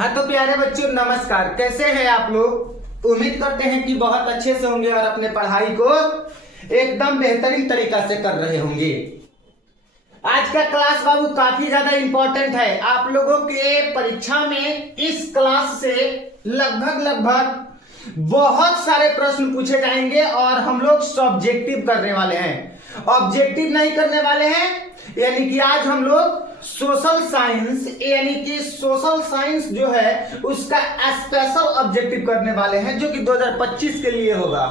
हाँ तो प्यारे बच्चों नमस्कार। कैसे हैं आप लोग? उम्मीद करते हैं कि बहुत अच्छे से होंगे और अपने पढ़ाई को एकदम बेहतरीन तरीका से कर रहे होंगे। आज का क्लास बाबू काफी ज्यादा इंपॉर्टेंट है। आप लोगों के परीक्षा में इस क्लास से लगभग बहुत सारे प्रश्न पूछे जाएंगे और हम लोग सब्जेक्टिव करने वाले हैं, ऑब्जेक्टिव नहीं करने वाले हैं। यानी कि आज हम लोग सोशल साइंस यानी कि सोशल साइंस जो है उसका स्पेशल ऑब्जेक्टिव करने वाले हैं, जो कि 2025 के लिए होगा।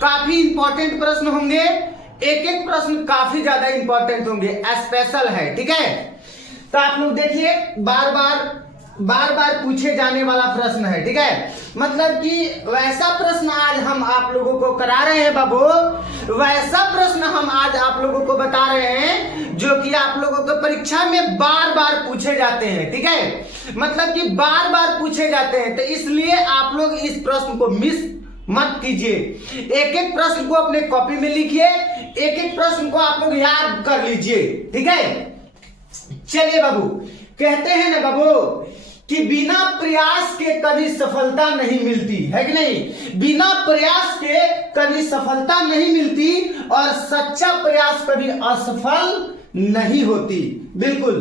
काफी इंपॉर्टेंट प्रश्न होंगे, एक एक प्रश्न काफी ज्यादा इंपॉर्टेंट होंगे, स्पेशल है। ठीक है, तो आप लोग देखिए बार बार पूछे जाने वाला प्रश्न है। ठीक है, मतलब कि वैसा प्रश्न आज हम आप लोगों को करा रहे हैं बाबू, वैसा प्रश्न हम आज आप लोगों को बता रहे हैं जो कि आप लोगों के परीक्षा में बार बार पूछे जाते हैं। ठीक है, मतलब कि बार बार पूछे जाते हैं, तो इसलिए आप लोग इस प्रश्न को मिस मत कीजिए। एक एक प्रश्न को अपने कॉपी में लिखिए, एक एक प्रश्न को आप लोग याद कर लीजिए। ठीक है, चलिए बाबू, कहते हैं ना बाबू कि बिना प्रयास के कभी सफलता नहीं मिलती है कि नहीं? बिना प्रयास के कभी सफलता नहीं मिलती और सच्चा प्रयास कभी असफल नहीं होती। बिल्कुल,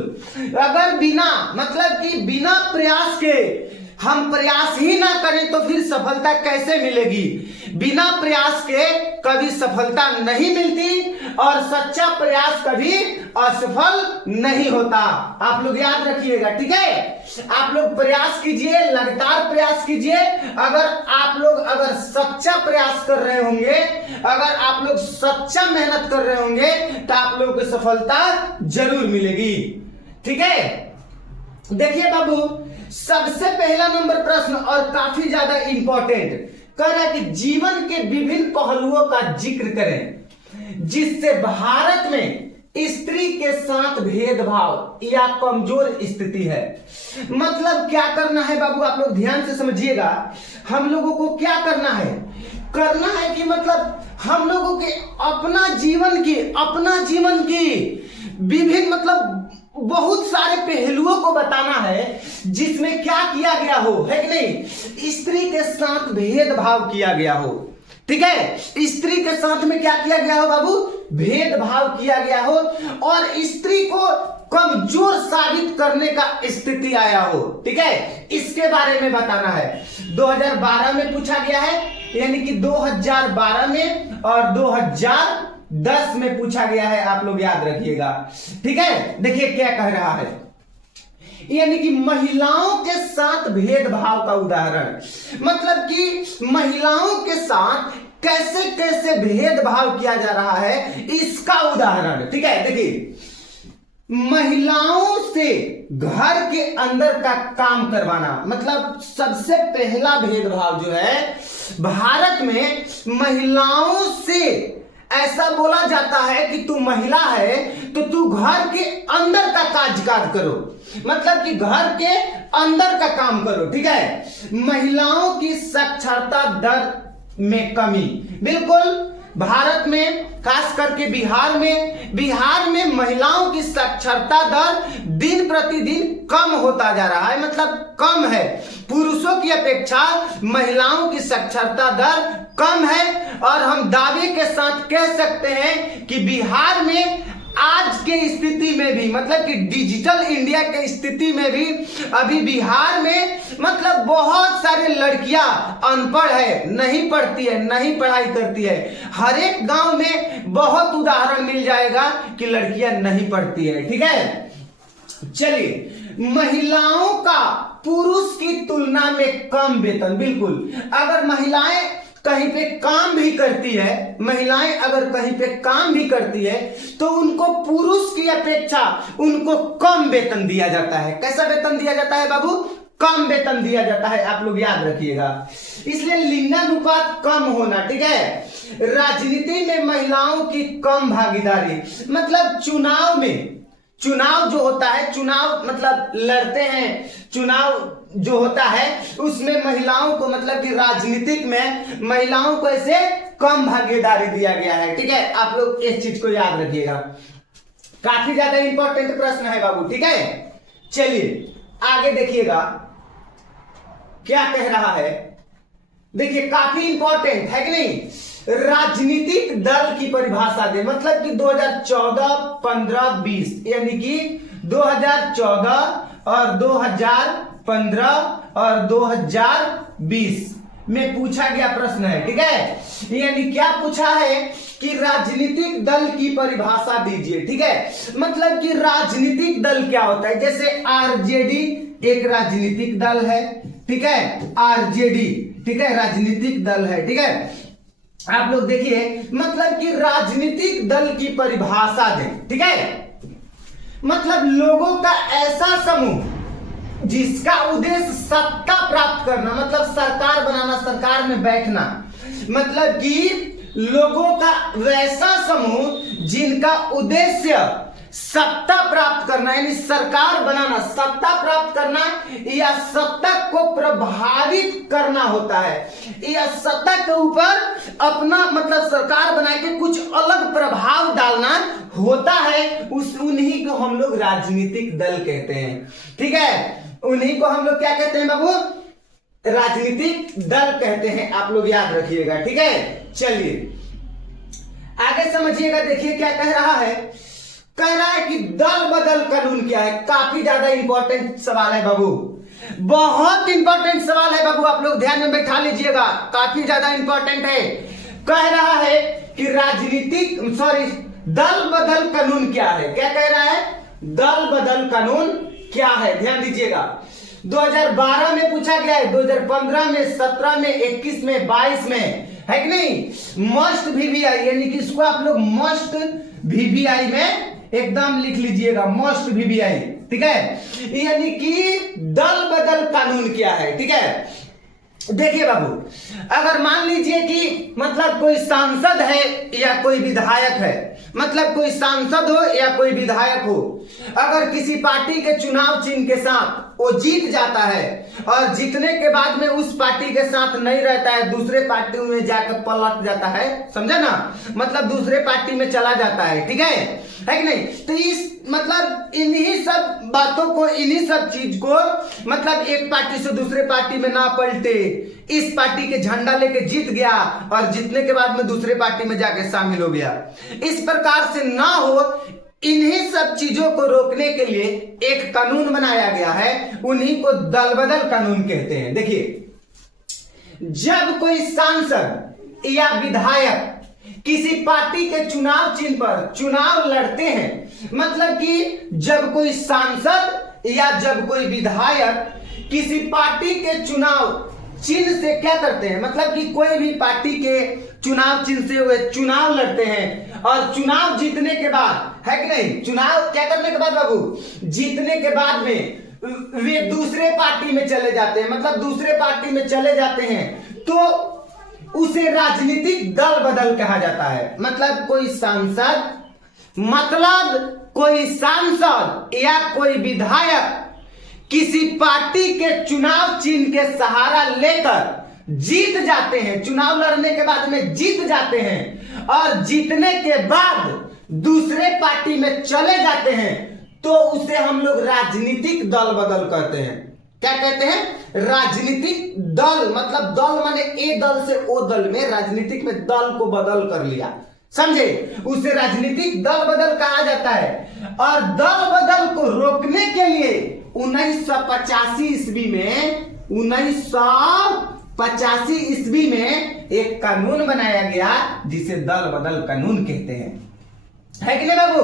अगर बिना मतलब कि बिना प्रयास के हम प्रयास ही ना करें तो फिर सफलता कैसे मिलेगी? बिना प्रयास के कभी सफलता नहीं मिलती और सच्चा प्रयास कभी असफल नहीं होता। आप लोग याद रखिएगा। ठीक है, आप लोग प्रयास कीजिए, लगातार प्रयास कीजिए। अगर सच्चा प्रयास कर रहे होंगे, अगर आप लोग सच्चा मेहनत कर रहे होंगे तो आप लोगों को सफलता जरूर मिलेगी। ठीक है, देखिए बाबू, सबसे पहला नंबर प्रश्न और काफी ज्यादा इंपॉर्टेंट कह रहा है कि जीवन के विभिन्न पहलुओं का जिक्र करें जिससे भारत में स्त्री के साथ भेदभाव या कमजोर स्थिति है। मतलब क्या करना है बाबू, आप लोग ध्यान से समझिएगा। हम लोगों को क्या करना है कि मतलब हम लोगों के अपना जीवन की विभिन्न मतलब बहुत सारे पहलुओं को बताना है जिसमें क्या किया गया हो, है कि नहीं? स्त्री के साथ भेदभाव किया गया हो। ठीक है, स्त्री के साथ में क्या किया गया हो बाबू? भेदभाव किया गया हो और स्त्री को कमजोर साबित करने का स्थिति आया हो। ठीक है, इसके बारे में बताना है। 2012 में पूछा गया है, यानी कि 2012 में और 2010 में पूछा गया है। आप लोग याद रखिएगा। ठीक है, देखिए क्या कह रहा है, यानी कि महिलाओं के साथ भेदभाव का उदाहरण, मतलब कि महिलाओं के साथ कैसे कैसे भेदभाव किया जा रहा है इसका उदाहरण। ठीक है, देखिए, महिलाओं से घर के अंदर का काम करवाना, मतलब सबसे पहला भेदभाव जो है भारत में महिलाओं से ऐसा बोला जाता है कि तू महिला है तो तू घर के अंदर का काज करो, मतलब कि घर के अंदर का काम करो। ठीक है, महिलाओं की साक्षरता दर में कमी, बिल्कुल भारत में खास करके बिहार में महिलाओं की साक्षरता दर दिन प्रतिदिन कम होता जा रहा है, मतलब कम है। पुरुषों की अपेक्षा महिलाओं की साक्षरता दर कम है और हम दावे के साथ कह सकते हैं कि बिहार में आज के स्थिति में भी, मतलब कि डिजिटल इंडिया के स्थिति में भी अभी बिहार में मतलब बहुत सारे लड़कियां अनपढ़ है, नहीं पढ़ती है, नहीं पढ़ाई करती है। हर एक गांव में बहुत उदाहरण मिल जाएगा कि लड़कियां नहीं पढ़ती है। ठीक है, चलिए, महिलाओं का पुरुष की तुलना में कम वेतन, बिल्कुल। अगर महिलाएं कहीं पे काम भी करती है, महिलाएं अगर कहीं पे काम भी करती है तो उनको पुरुष की अपेक्षा उनको कम वेतन दिया जाता है। कैसा वेतन दिया जाता है बाबू? कम वेतन दिया जाता है। आप लोग याद रखिएगा। इसलिए लिंगानुपात कम होना। ठीक है, राजनीति में महिलाओं की कम भागीदारी, मतलब चुनाव जो होता है, चुनाव मतलब लड़ते हैं, चुनाव जो होता है उसमें महिलाओं को, मतलब कि राजनीतिक में महिलाओं को ऐसे कम भागीदारी दिया गया है। ठीक है, आप लोग इस चीज को याद रखिएगा। काफी ज्यादा इंपॉर्टेंट प्रश्न है बाबू। ठीक है, चलिए आगे देखिएगा। क्या कह रहा है, देखिए काफी इंपॉर्टेंट है कि नहीं। राजनीतिक दल की परिभाषा दे, मतलब कि 2014, 15, 20 यानी कि 2014 और 2015 और 2020 में पूछा गया प्रश्न है, ठीक है। यानी क्या पूछा है कि राजनीतिक दल की परिभाषा दीजिए, ठीक है। मतलब कि राजनीतिक दल क्या होता है, जैसे आरजेडी एक राजनीतिक दल है, ठीक है, आरजेडी, ठीक है, राजनीतिक दल है, ठीक है। आप लोग देखिए, मतलब कि राजनीतिक दल की परिभाषा दें, ठीक है। मतलब लोगों का ऐसा समूह जिसका उद्देश्य सत्ता प्राप्त करना, मतलब सरकार बनाना, सरकार में बैठना, मतलब कि लोगों का वैसा समूह जिनका उद्देश्य सत्ता प्राप्त करना, यानी सरकार बनाना, सत्ता प्राप्त करना या सत्ता को प्रभावित करना होता है, या सत्ता के ऊपर अपना मतलब सरकार बना के कुछ अलग प्रभाव डालना होता है, उन्हीं को हम लोग राजनीतिक दल कहते हैं, ठीक है। उन्हीं को हम लोग क्या कहते हैं बाबू, राजनीतिक दल कहते हैं, आप लोग याद रखिएगा, ठीक है। चलिए आगे समझिएगा, देखिए क्या कह रहा है। कह रहा है कि दल बदल कानून क्या है। काफी ज्यादा इंपॉर्टेंट सवाल है बाबू, बहुत इंपॉर्टेंट सवाल है बाबू, आप लोग ध्यान में बैठा लीजिएगा, काफी ज्यादा इंपॉर्टेंट है। कह रहा है कि दल बदल कानून क्या है। क्या कह रहा है, दल बदल कानून क्या है, ध्यान दीजिएगा। 2012 में पूछा गया है, 2015 में, 17 में, 21 में, 22 में, है कि नहीं। मस्ट वीवीआई यानी कि इसको आप लोग मस्ट वीवीआई में एकदम लिख लीजिएगा, मस्ट वीवीआई, ठीक है। यानी कि दल बदल कानून क्या है, ठीक है। देखिए बाबू, अगर मान लीजिए कि मतलब कोई सांसद है या कोई विधायक है, मतलब कोई सांसद हो या कोई विधायक हो, अगर किसी पार्टी के चुनाव चिन्ह के साथ वो जीत जाता है और जीतने के बाद में उस पार्टी के साथ नहीं रहता है, दूसरे पार्टी में जाकर पलट जाता है, समझे ना, मतलब दूसरे पार्टी में चला जाता है, ठीक है कि नहीं। तो इस मतलब इन्हीं सब बातों को, इन्हीं सब चीज को, मतलब एक पार्टी से दूसरे पार्टी में ना पलटे, इस पार्टी के झंडा लेके जीत गया और जीतने के बाद में दूसरे पार्टी में जाके शामिल हो गया, इस प्रकार से ना हो, इन्हीं सब चीजों को रोकने के लिए एक कानून बनाया गया है, उन्हीं को दल बदल कानून कहते हैं। देखिए, जब कोई सांसद या विधायक किसी पार्टी के चुनाव चिन्ह पर चुनाव लड़ते हैं, मतलब कि जब कोई सांसद या जब कोई विधायक किसी पार्टी के चुनाव चिन्ह से क्या करते हैं, मतलब कि कोई भी पार्टी के चुनाव चिन्ह से वे चुनाव लड़ते हैं और चुनाव जीतने के बाद, है कि नहीं, चुनाव क्या करने के बाद बाबू, जीतने के बाद में वे दूसरे पार्टी में चले जाते हैं, मतलब दूसरे पार्टी में चले जाते हैं, तो उसे राजनीतिक दल बदल कहा जाता है। मतलब कोई सांसद या कोई विधायक किसी पार्टी के चुनाव चिन्ह के सहारा लेकर जीत जाते हैं, चुनाव लड़ने के बाद में जीत जाते हैं और जीतने के बाद दूसरे पार्टी में चले जाते हैं, तो उसे हम लोग राजनीतिक दल बदल कहते हैं। क्या कहते हैं, राजनीतिक दल, मतलब दल माने ए दल से ओ दल में, राजनीतिक में दल को बदल कर लिया, समझे, उसे राजनीतिक दल बदल कहा जाता है। और दल बदल को रोकने के लिए 1985 ईस्वी में एक कानून बनाया गया जिसे दल बदल कानून कहते हैं, है कि नहीं बाबू।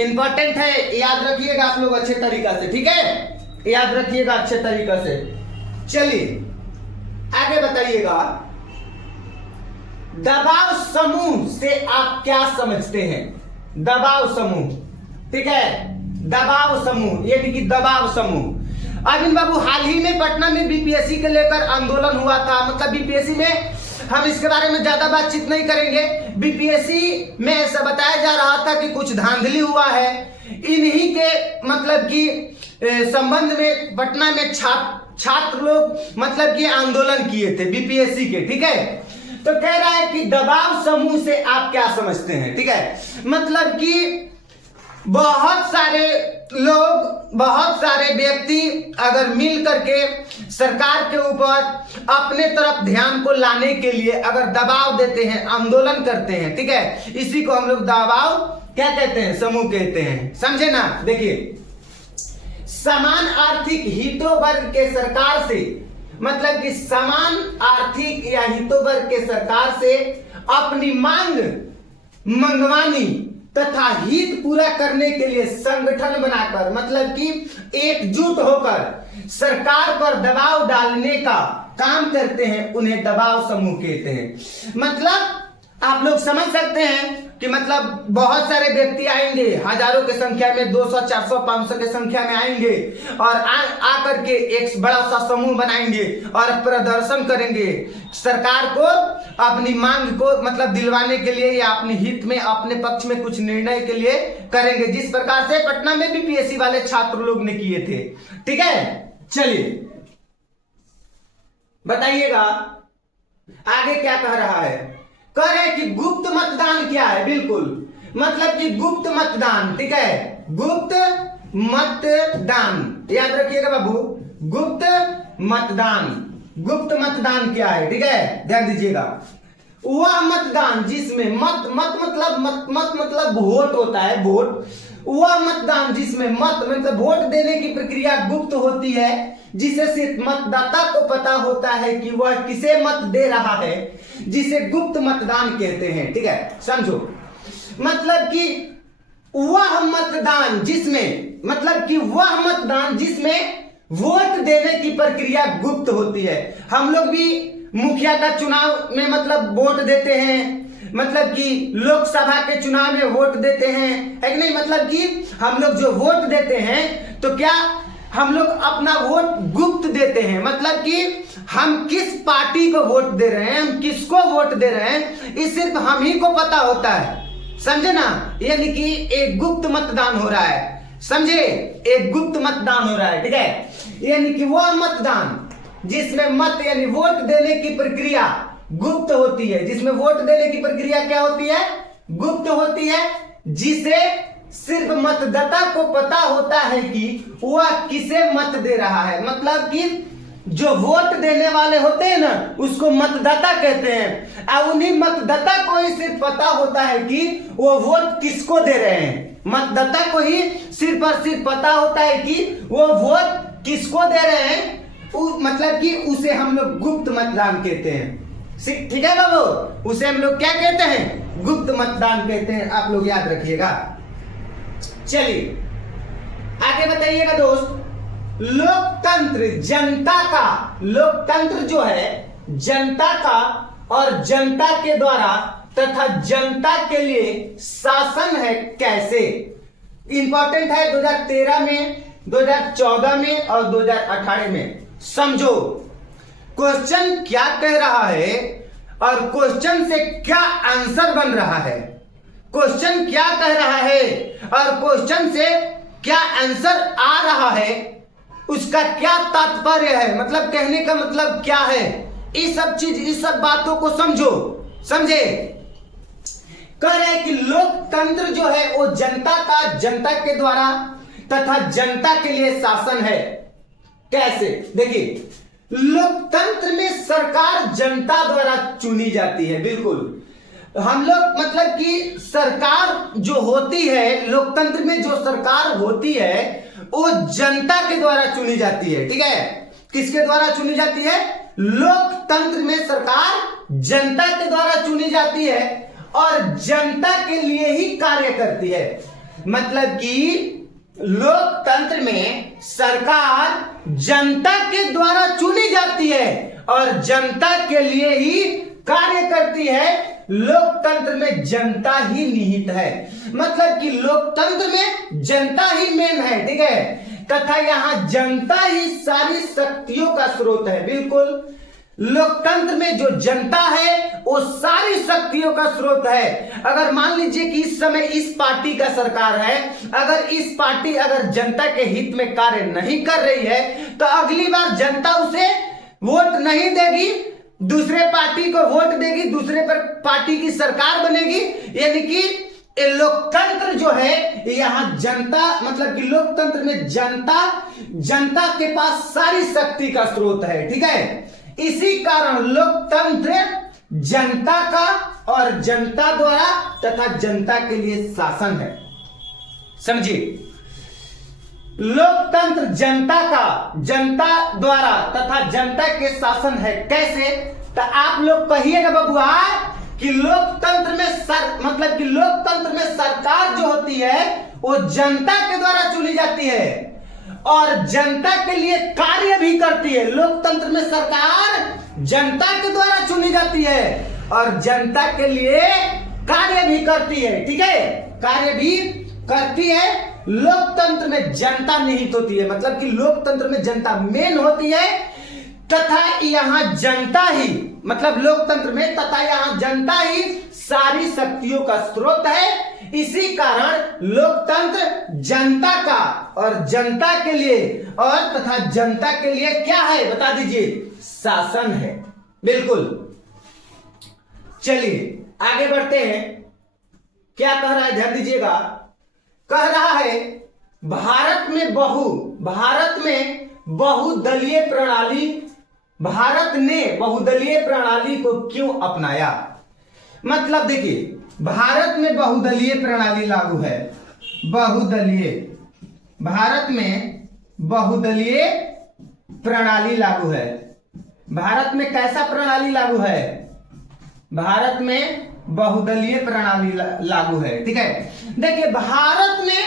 इंपॉर्टेंट है, याद रखिएगा आप लोग अच्छे तरीका से, ठीक है, याद रखिएगा अच्छे तरीका से। चलिए आगे बताइएगा, दबाव समूह से आप क्या समझते हैं। दबाव समूह, ठीक है, दबाव समूह यानी कि दबाव समूह। अरविंद बाबू, हाल ही में पटना में बीपीएससी के लेकर आंदोलन हुआ था, मतलब बीपीएससी में हम इसके बारे में ज्यादा बातचीत नहीं करेंगे। बीपीएससी में ऐसा बताया जा रहा था कि कुछ धांधली हुआ है, इन्हीं के मतलब कि संबंध में पटना में छात्र लोग मतलब कि आंदोलन किए थे बीपीएससी के, ठीक है। तो कह रहा है कि दबाव समूह से आप क्या समझते हैं, ठीक है, मतलब कि बहुत सारे लोग, बहुत सारे व्यक्ति अगर मिल करके सरकार के ऊपर अपने तरफ ध्यान को लाने के लिए अगर दबाव देते हैं, आंदोलन करते हैं, ठीक है, इसी को हम लोग दबाव क्या कहते हैं, समूह कहते हैं। समझे ना? देखिए, समान आर्थिक हितों वर्ग के सरकार से, मतलब कि समान आर्थिक या हितों वर्ग के सरकार से अपनी मांग मंगवानी तथा हित पूरा करने के लिए संगठन बनाकर, मतलब कि एकजुट होकर सरकार पर दबाव डालने का काम करते हैं, उन्हें दबाव समूह कहते हैं। मतलब आप लोग समझ सकते हैं कि मतलब बहुत सारे व्यक्ति आएंगे, हजारों की संख्या में, 200, 400, 500 की संख्या में आएंगे और आकर के एक बड़ा सा समूह बनाएंगे और प्रदर्शन करेंगे, सरकार को अपनी मांग को मतलब दिलवाने के लिए या अपने हित में, अपने पक्ष में कुछ निर्णय के लिए करेंगे, जिस प्रकार से पटना में भी पीएससी वाले छात्र लोग ने किए थे। ठीक है, चलिए बताइएगा आगे क्या कह रहा है। कह रहे कि गुप्त मतदान क्या है। बिल्कुल, मतलब कि गुप्त मतदान, ठीक है, गुप्त मतदान याद रखिएगा बाबू, गुप्त मतदान। गुप्त मतदान क्या है, ठीक है, ध्यान दीजिएगा। वह मतदान जिसमें मत मतलब वोट होता है, वोट। वह मतदान जिसमें मत मतलब वोट देने की प्रक्रिया गुप्त होती है, जिसे सिर्फ मतदाता को पता होता है कि वह किसे मत दे रहा है, जिसे गुप्त मतदान कहते हैं। ठीक है, समझो, मतलब कि वह मतदान जिसमें, मतलब कि वह मतदान जिसमें वोट देने की प्रक्रिया गुप्त होती है। हम लोग भी मुखिया का चुनाव में मतलब वोट देते हैं, मतलब कि लोकसभा के चुनाव में वोट देते हैं, है कि नहीं। मतलब कि हम लोग जो वोट देते हैं तो क्या हम लोग अपना वोट गुप्त देते हैं, मतलब कि हम किस पार्टी को वोट दे रहे हैं, हम किसको वोट दे रहे हैं, ये सिर्फ हम ही को पता होता है। समझे ना? यानी कि एक गुप्त मतदान हो रहा है, समझे, एक गुप्त मतदान हो रहा है। ठीक है, यानी कि वह मतदान जिसमें मत यानी वोट देने की प्रक्रिया गुप्त होती है, जिसमें वोट देने की प्रक्रिया क्या होती है, गुप्त होती है, जिसे सिर्फ मतदाता को पता होता है कि वह किसे मत दे रहा है। मतलब कि जो वोट देने वाले होते हैं ना, उसको मतदाता कहते हैं, और उन्हीं मतदाता को ही सिर्फ पता होता है कि वो वोट किसको दे रहे हैं। मतदाता को ही सिर्फ और सिर्फ पता होता है कि वो वोट किसको दे रहे हैं, मतलब कि उसे हम लोग गुप्त मतदान कहते हैं। ठीक है बाबू, उसे हम लोग क्या कहते हैं, गुप्त मतदान कहते हैं। आप लोग याद रखिएगा। चलिए आगे बताइएगा दोस्त। लोकतंत्र जनता का, लोकतंत्र जो है जनता का और जनता के द्वारा तथा जनता के लिए शासन है कैसे। इंपॉर्टेंट है 2013 में, 2014 में और 2018 में। समझो क्वेश्चन क्या कह रहा है और क्वेश्चन से क्या आंसर बन रहा है। क्वेश्चन क्या कह रहा है और क्वेश्चन से क्या आंसर आ रहा है, उसका क्या तात्पर्य है, मतलब कहने का मतलब क्या है। इस सब चीज, इस सब बातों को समझो, समझे। कह रहे हैं कि लोकतंत्र जो है वो जनता का, जनता के द्वारा तथा जनता के लिए शासन है कैसे। देखिए, लोकतंत्र में सरकार जनता द्वारा चुनी जाती है। बिल्कुल, हम लोग मतलब कि सरकार जो होती है, लोकतंत्र में जो सरकार होती है वो जनता के द्वारा चुनी जाती है। ठीक है, किसके द्वारा चुनी जाती है, लोकतंत्र में सरकार जनता के द्वारा चुनी जाती है और जनता के लिए ही कार्य करती है। मतलब कि लोकतंत्र में सरकार जनता के द्वारा चुनी जाती है और जनता के लिए ही कार्य करती है। लोकतंत्र में जनता ही निहित है, मतलब कि लोकतंत्र में जनता ही मेन है। ठीक है, तथा यहाँ जनता ही सारी शक्तियों का स्रोत है। बिल्कुल, लोकतंत्र में जो जनता है वो सारी शक्तियों का स्रोत है। अगर मान लीजिए कि इस समय इस पार्टी का सरकार है, अगर इस पार्टी अगर जनता के हित में कार्य नहीं कर रही है तो अगली बार जनता उसे वोट नहीं देगी, दूसरे पार्टी को वोट देगी, दूसरे पर पार्टी की सरकार बनेगी। यानी कि ये लोकतंत्र जो है यहाँ जनता, मतलब कि लोकतंत्र में जनता के पास सारी शक्ति का स्रोत है, ठीक है। इसी कारण लोकतंत्र जनता का और जनता द्वारा तथा जनता के लिए शासन है। समझिए, लोकतंत्र जनता का, जनता द्वारा तथा जनता के शासन है। कैसे? तो आप लोग कहिएगा बबुआ कि लोकतंत्र में मतलब कि लोकतंत्र में सरकार जो होती है वो जनता के द्वारा चुनी जाती है और जनता के लिए कार्य भी करती है। लोकतंत्र में सरकार जनता के द्वारा चुनी जाती है और जनता के लिए कार्य भी करती है, ठीक है, कार्य भी करती है। लोकतंत्र में जनता निहित होती है, मतलब कि लोकतंत्र में जनता मेन होती है तथा यहाँ जनता ही, मतलब लोकतंत्र में तथा यहाँ जनता ही सारी शक्तियों का स्रोत है। इसी कारण लोकतंत्र जनता का और जनता के लिए और तथा जनता के लिए क्या है बता दीजिए? शासन है। बिल्कुल। चलिए आगे बढ़ते हैं। क्या कह रहा है, ध्यान दीजिएगा। कह रहा है भारत ने बहुदलीय प्रणाली को क्यों अपनाया? मतलब देखिए, भारत में बहुदलीय प्रणाली लागू है। भारत में बहुदलीय प्रणाली लागू है। भारत में कैसा प्रणाली लागू है? भारत में बहुदलीय प्रणाली लागू है, ठीक है। देखिए, भारत में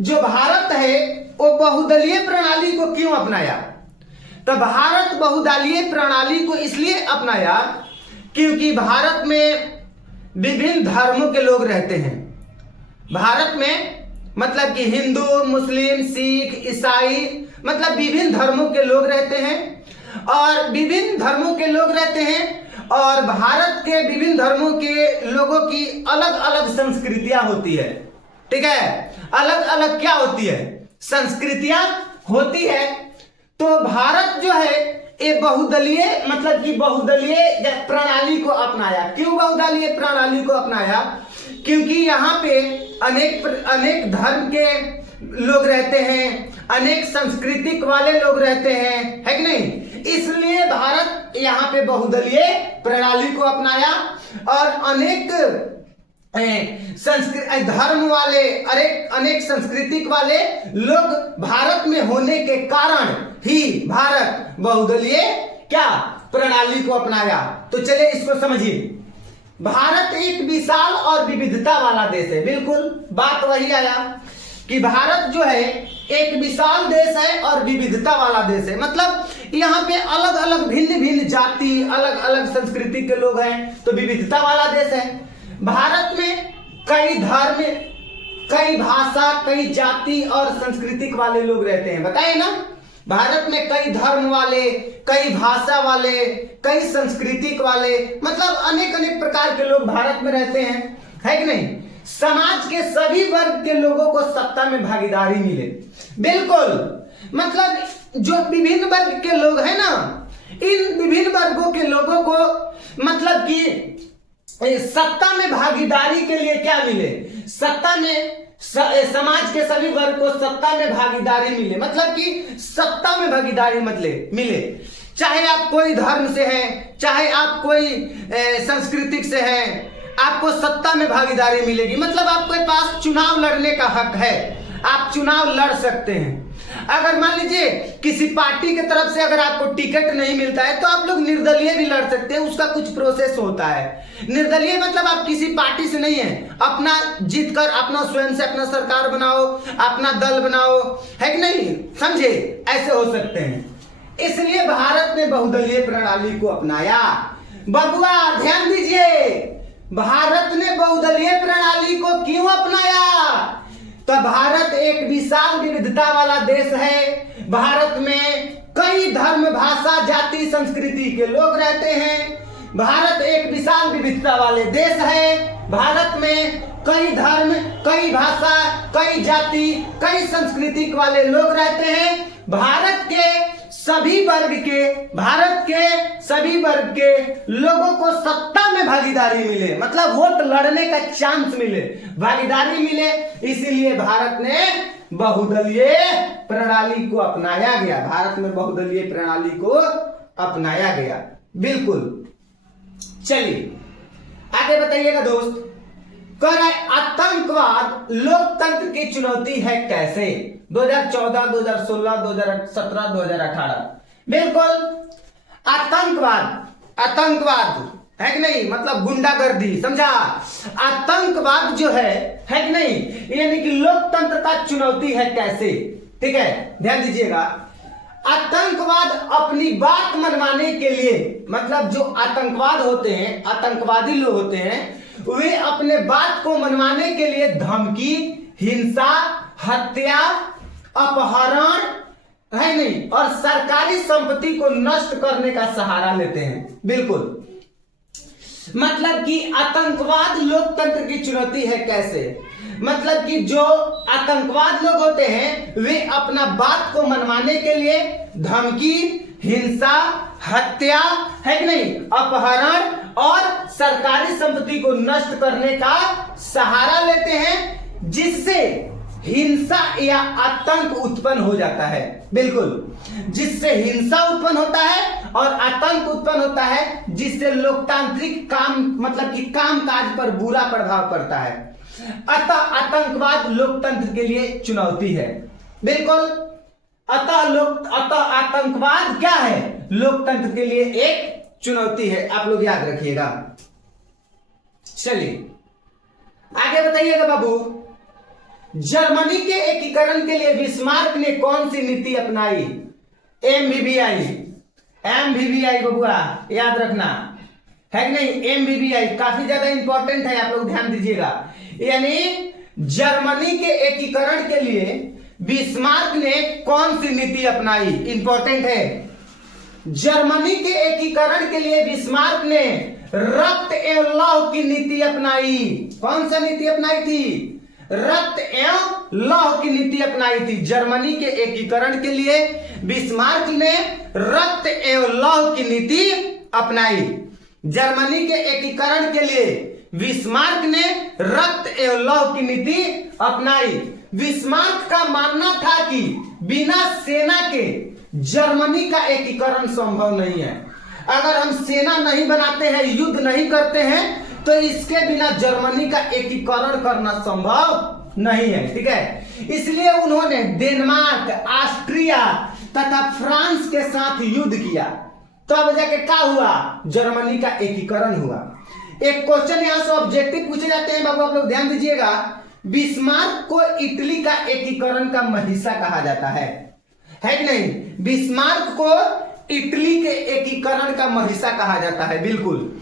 जो भारत है वो बहुदलीय प्रणाली को क्यों अपनाया? तो भारत बहुदलीय प्रणाली को इसलिए अपनाया क्योंकि भारत में विभिन्न धर्मों के लोग रहते हैं। भारत में मतलब कि हिंदू, मुस्लिम, सिख, ईसाई, मतलब विभिन्न धर्मों के लोग रहते हैं और विभिन्न धर्मों के लोग रहते हैं और भारत के विभिन्न धर्मों के लोगों की अलग अलग संस्कृतियां होती है, ठीक है। अलग अलग क्या होती है? संस्कृतियां होती है। तो भारत जो है ये बहुदलीय, मतलब कि बहुदलीय प्रणाली को अपनाया। क्यों बहुदलीय प्रणाली को अपनाया? क्योंकि यहाँ पे अनेक धर्म के लोग रहते हैं, अनेक सांस्कृतिक वाले लोग रहते हैं, है कि नहीं? इसलिए भारत यहाँ पे बहुदलीय प्रणाली को अपनाया और अनेक धर्म वाले, अनेक सांस्कृतिक वाले लोग भारत में होने के कारण ही भारत बहुदलीय क्या प्रणाली को अपनाया। तो चलिए इसको समझिए। भारत एक विशाल और विविधता वाला देश है। बिल्कुल बात वही आया कि भारत जो है एक विशाल देश है और विविधता वाला देश है। मतलब यहाँ पे अलग अलग भिन्न भिन्न जाति, अलग अलग संस्कृति के लोग हैं, तो विविधता वाला देश है। भारत में कई धर्म, कई भाषा, कई जाति और सांस्कृतिक वाले लोग रहते हैं। बताइए ना, भारत में कई धर्म वाले, कई भाषा वाले, कई सांस्कृतिक वाले, मतलब अनेक अनेक प्रकार के लोग भारत में रहते हैं, है कि नहीं? समाज के सभी वर्ग के लोगों को सत्ता में भागीदारी मिले। बिल्कुल, मतलब जो विभिन्न वर्ग के लोग हैं ना, इन विभिन्न वर्गों के लोगों को मतलब कि सत्ता में भागीदारी के लिए क्या मिले? सत्ता में समाज के सभी वर्ग को सत्ता में भागीदारी मिले, मतलब कि सत्ता में भागीदारी मतलब मिले। चाहे आप कोई धर्म से हैं, चाहे आप कोई सांस्कृतिक से हैं, आपको सत्ता में भागीदारी मिलेगी। मतलब आपके पास चुनाव लड़ने का हक है, आप चुनाव लड़ सकते हैं। अगर मान लीजिए किसी पार्टी की तरफ से अगर आपको टिकट नहीं मिलता है तो आप लोग निर्दलीय भी लड़ सकते हैं, उसका कुछ प्रोसेस होता है। निर्दलीय मतलब आप किसी पार्टी से नहीं है, अपना जीत कर अपना स्वयं से अपना सरकार बनाओ, अपना दल बनाओ, है कि नहीं? समझे? ऐसे हो सकते हैं। इसलिए भारत ने बहुदलीय प्रणाली को अपनाया। बबुआ ध्यान दीजिए, भारत ने बहुदलीय प्रणाली को क्यों अपनाया? तो भारत एक विशाल विविधता वाला देश है। भारत में कई धर्म, भाषा, जाति, संस्कृति के लोग रहते हैं। भारत एक विशाल विविधता वाले देश है। भारत में कई धर्म, कई भाषा, कई जाति, कई संस्कृति वाले लोग रहते हैं। भारत के सभी वर्ग के, भारत के सभी वर्ग के लोगों को सत्ता में भागीदारी मिले, मतलब वोट लड़ने का चांस मिले, भागीदारी मिले, इसीलिए भारत ने बहुदलीय प्रणाली को अपनाया गया। भारत में बहुदलीय प्रणाली को अपनाया गया। बिल्कुल। चलिए आगे बताइएगा दोस्त। कह रहा है आतंकवाद लोकतंत्र की चुनौती है कैसे? 2014, 2016, 2017, 2018। बिल्कुल। आतंकवाद है कि नहीं, मतलब गुंडागर्दी, समझा। आतंकवाद जो है कि नहीं, यानी कि लोकतंत्र का चुनौती है कैसे। ठीक है, ध्यान दीजिएगा। आतंकवाद अपनी बात मनवाने के लिए, मतलब जो आतंकवाद होते हैं, आतंकवादी लोग होते हैं, वे अपने बात को मनवाने के लिए धमकी, हिंसा, हत्या, अपहरण है नहीं, और सरकारी संपत्ति को नष्ट करने का सहारा लेते हैं। बिल्कुल। मतलब कि आतंकवाद लोकतंत्र की चुनौती है कैसे, मतलब कि जो आतंकवाद लोग होते हैं वे अपना बात को मनवाने के लिए धमकी, हिंसा, हत्या है कि नहीं, अपहरण और सरकारी संपत्ति को नष्ट करने का सहारा लेते हैं, जिससे हिंसा या आतंक उत्पन्न हो जाता है। बिल्कुल, जिससे हिंसा उत्पन्न होता है और आतंक उत्पन्न होता है, जिससे लोकतांत्रिक काम, मतलब कि कामकाज पर बुरा प्रभाव पड़ता है। अतः आतंकवाद लोकतंत्र के लिए चुनौती है। बिल्कुल। अतः आतंकवाद क्या है? लोकतंत्र के लिए एक चुनौती है। आप लोग याद रखिएगा। चलिए आगे बताइएगा बाबू। जर्मनी के एकीकरण के लिए बिस्मार्क ने कौन सी नीति अपनाई? एमवीबीआई बबुआ याद रखना है कि नहीं। एमवीबीआई काफी ज्यादा इंपॉर्टेंट है, आप लोग ध्यान दीजिएगा। यानी जर्मनी के एकीकरण के लिए बिस्मार्क ने कौन सी नीति अपनाई? इंपॉर्टेंट है। जर्मनी के एकीकरण के लिए बिस्मार्क ने रक्त एवं लौह की नीति अपनाई। कौन सा नीति अपनाई थी? रक्त एवं लौह की नीति अपनाई थी। जर्मनी के एकीकरण के लिए बिस्मार्क ने रक्त एवं लौह की नीति अपनाई। जर्मनी के एकीकरण के लिए बिस्मार्क ने रक्त एवं लौह की नीति अपनाई। बिस्मार्क का मानना था कि बिना सेना के जर्मनी का एकीकरण संभव नहीं है। अगर हम सेना नहीं बनाते हैं, युद्ध नहीं करते हैं, तो इसके बिना जर्मनी का एकीकरण करना संभव नहीं है। ठीक है, इसलिए उन्होंने डेनमार्क, ऑस्ट्रिया तथा फ्रांस के साथ युद्ध किया, तब जाके क्या हुआ? जर्मनी का एकीकरण हुआ। एक क्वेश्चन यहां से ऑब्जेक्टिव पूछे जाते हैं बाबू, आप लोग ध्यान दीजिएगा। बिस्मार्क को इटली का एकीकरण का महिषा कहा जाता है कि नहीं? बिस्मार्क को इटली के एकीकरण का महिषा कहा जाता है। बिल्कुल,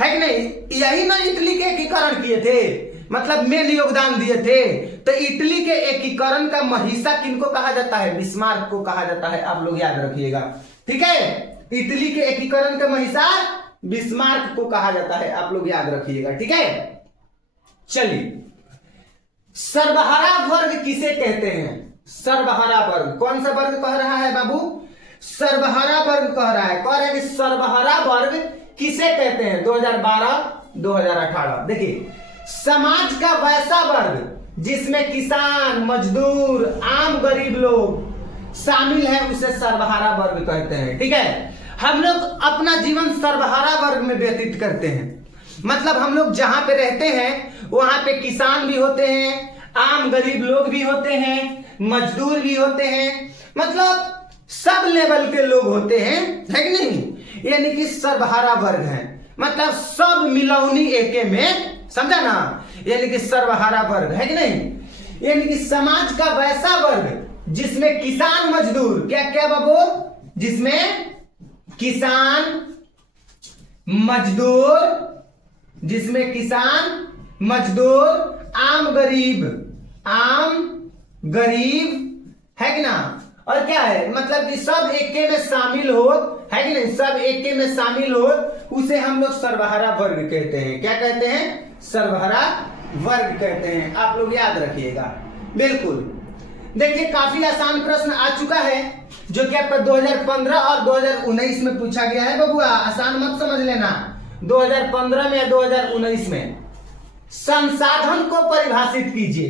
है कि नहीं? यही ना इटली के एकीकरण किए थे, मतलब मेन योगदान दिए थे। तो इटली के एकीकरण का महिषा किनको कहा जाता है? बिस्मार्क को कहा जाता है। आप लोग याद रखिएगा। ठीक है, इटली के एकीकरण का महिषा बिस्मार्क को कहा जाता है। आप लोग याद रखिएगा। ठीक है, चलिए सर्वहारा वर्ग किसे कहते हैं? सर्वहारा वर्ग कौन सा वर्ग कह रहा है बाबू? सर्वहारा वर्ग कह रहा है। कह रहा है कि सर्वहारा वर्ग किसे कहते हैं? 2012-2018। देखिए, समाज का वैसा वर्ग जिसमें किसान, मजदूर, आम गरीब लोग शामिल है, उसे सर्वहारा वर्ग कहते हैं। ठीक है, हम लोग अपना जीवन सर्वहारा वर्ग में व्यतीत करते हैं। मतलब हम लोग जहां पे रहते हैं वहां पे किसान भी होते हैं, आम गरीब लोग भी होते हैं, मजदूर भी होते हैं, मतलब सब लेवल के लोग होते हैं, है कि नहीं? यानी कि सर्वहारा वर्ग है, मतलब सब मिलौनी एके में, समझा ना? यानी कि सर्वहारा वर्ग है कि नहीं? यानी कि समाज का वैसा वर्ग जिसमें किसान, मजदूर, क्या क्या बाबू? जिसमें किसान, मजदूर, आम गरीब है कि ना? और क्या है? मतलब कि सब एके में शामिल हो, है कि नहीं? सब एके में शामिल हो, उसे हम लोग सर्वहारा वर्ग कहते हैं। क्या कहते हैं? सर्वहारा वर्ग कहते हैं। आप लोग याद रखिएगा। बिल्कुल। देखिए काफी आसान प्रश्न आ चुका है जो कि आपका 2015 और 2019 में पूछा गया है बबुआ, आसान मत समझ लेना। 2015 में या 2019 में संसाधन को परिभाषित कीजिए।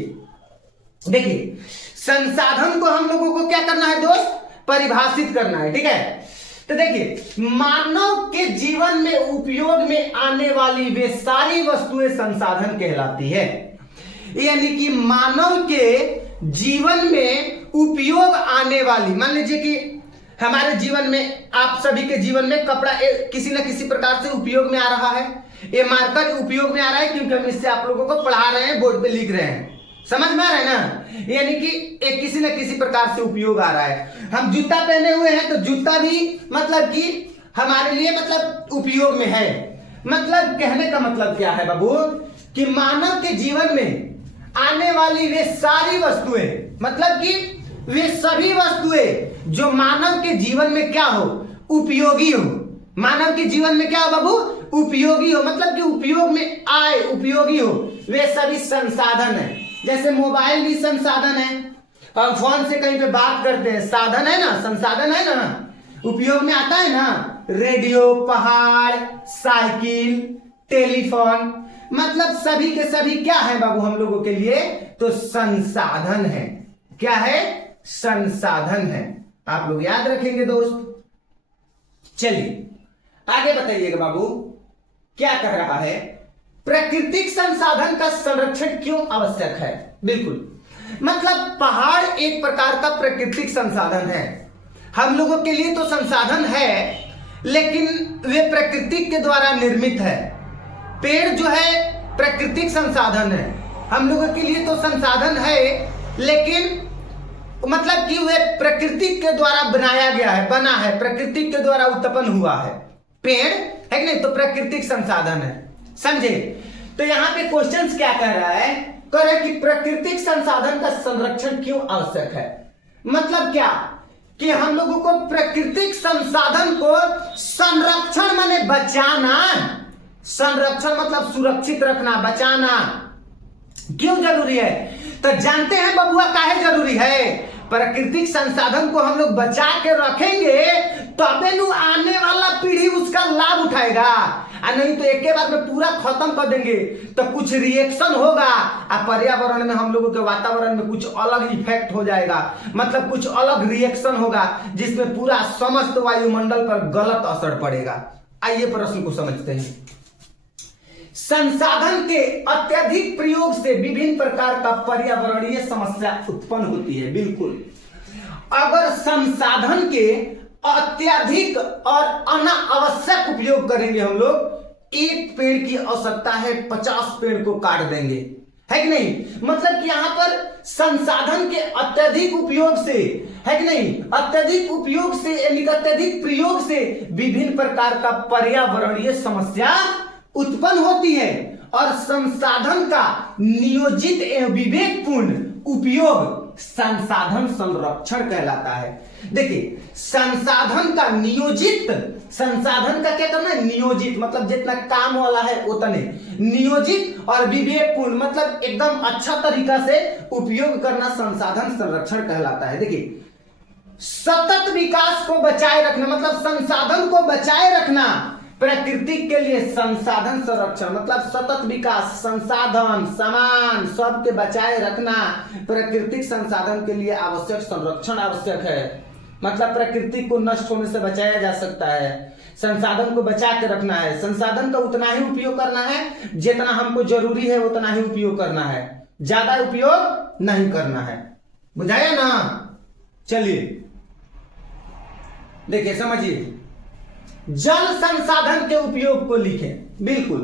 देखिए संसाधन को हम लोगों को क्या करना है दोस्त, परिभाषित करना है, ठीक है। तो देखिए मानव के जीवन में उपयोग में आने वाली वे सारी वस्तुएं संसाधन कहलाती है। यानी कि मानव के जीवन में उपयोग आने वाली, मान लीजिए कि हमारे जीवन में, आप सभी के जीवन में कपड़ा किसी न किसी प्रकार से उपयोग में आ रहा है। ये मार्कर उपयोग में आ रहा है क्योंकि हम इससे आप लोगों को पढ़ा रहे हैं, बोर्ड पे लिख रहे हैं, समझ में आ रहा है ना। यानी कि एक किसी न किसी प्रकार से उपयोग आ रहा है। हम जूता पहने हुए हैं तो जूता भी मतलब कि हमारे लिए मतलब उपयोग में है। मतलब कहने का मतलब क्या है बाबू, कि मानव के जीवन में आने वाली वे सारी वस्तुएं, मतलब कि वे सभी वस्तुएं जो मानव के जीवन में क्या हो, उपयोगी हो। मानव के जीवन में क्या हो बाबू, उपयोगी हो, मतलब कि उपयोग में आए, उपयोगी हो, वे सभी संसाधन है। जैसे मोबाइल भी संसाधन है, हम फोन से कहीं पे बात करते हैं, साधन है ना, संसाधन है ना, उपयोग में आता है ना। रेडियो, पहाड़, साइकिल, टेलीफोन, मतलब सभी के सभी क्या है बाबू हम लोगों के लिए, तो संसाधन है। क्या है, संसाधन है। आप लोग याद रखेंगे दोस्त। चलिए आगे बताइएगा बाबू, क्या कह रहा है, प्राकृतिक संसाधन का संरक्षण क्यों आवश्यक है। बिल्कुल, मतलब पहाड़ एक प्रकार का प्राकृतिक संसाधन है, हम लोगों के लिए तो संसाधन है, लेकिन वे प्रकृति के द्वारा निर्मित है। पेड़ जो है प्राकृतिक संसाधन है, हम लोगों के लिए तो संसाधन है, लेकिन मतलब कि वे प्रकृति के द्वारा बनाया गया है, बना है, प्रकृति के द्वारा उत्पन्न हुआ है। पेड़ है कि नहीं, तो प्राकृतिक संसाधन है, समझे। तो यहाँ पे क्वेश्चंस क्या कह रहा है, कह रहा है कि प्राकृतिक संसाधन का संरक्षण क्यों आवश्यक है। मतलब क्या, कि हम लोगों को प्राकृतिक संसाधन को संरक्षण माने बचाना, संरक्षण मतलब सुरक्षित रखना, बचाना क्यों जरूरी है। तो जानते हैं बबुआ काहे जरूरी है। प्राकृतिक संसाधन को हम लोग बचा के रखेंगे तबे नु आने वाला पीढ़ी उसका लाभ उठाएगा, और नहीं तो एक बार में पूरा खत्म कर देंगे तो कुछ रिएक्शन होगा, और पर्यावरण में हम लोगों के वातावरण में कुछ अलग इफेक्ट हो जाएगा, मतलब कुछ अलग रिएक्शन होगा जिसमें पूरा समस्त वायुमंडल पर गलत असर पड़ेगा। आइए प्रश्न को समझते हैं। संसाधन के अत्यधिक प्रयोग से विभिन्न प्रकार का पर्यावरणीय समस्या उत्पन्न होती है। बिल्कुल, अगर संसाधन के अत्यधिक और अनावश्यक उपयोग करेंगे हम लोग, एक पेड़ की आवश्यकता है 50 पेड़ को काट देंगे, है कि नहीं। मतलब कि यहां पर संसाधन के अत्यधिक उपयोग से, है कि नहीं, अत्यधिक उपयोग से यानी अत्यधिक प्रयोग से विभिन्न प्रकार का पर्यावरणीय समस्या उत्पन्न होती है, और संसाधन का नियोजित एवं विवेकपूर्ण उपयोग संसाधन संरक्षण कहलाता है। देखिए संसाधन का नियोजित, संसाधन का क्या करना है, नियोजित मतलब जितना काम वाला है उतने, नियोजित और विवेकपूर्ण मतलब एकदम अच्छा तरीका से उपयोग करना संसाधन संरक्षण कहलाता है। देखिए सतत विकास को बचाए रखना, मतलब संसाधन को बचाए रखना प्रकृति के लिए संसाधन संरक्षण मतलब सतत विकास, संसाधन सामान सबके बचाए रखना प्राकृतिक संसाधन के लिए आवश्यक संरक्षण आवश्यक है। मतलब प्रकृति को नष्ट होने से बचाया जा सकता है, संसाधन को बचा के रखना है, संसाधन का उतना ही उपयोग करना है जितना हमको जरूरी है, उतना ही उपयोग करना है, ज्यादा उपयोग नहीं करना है। बुझाया ना। चलिए देखिए समझिए, जल संसाधन के उपयोग को लिखें। बिल्कुल,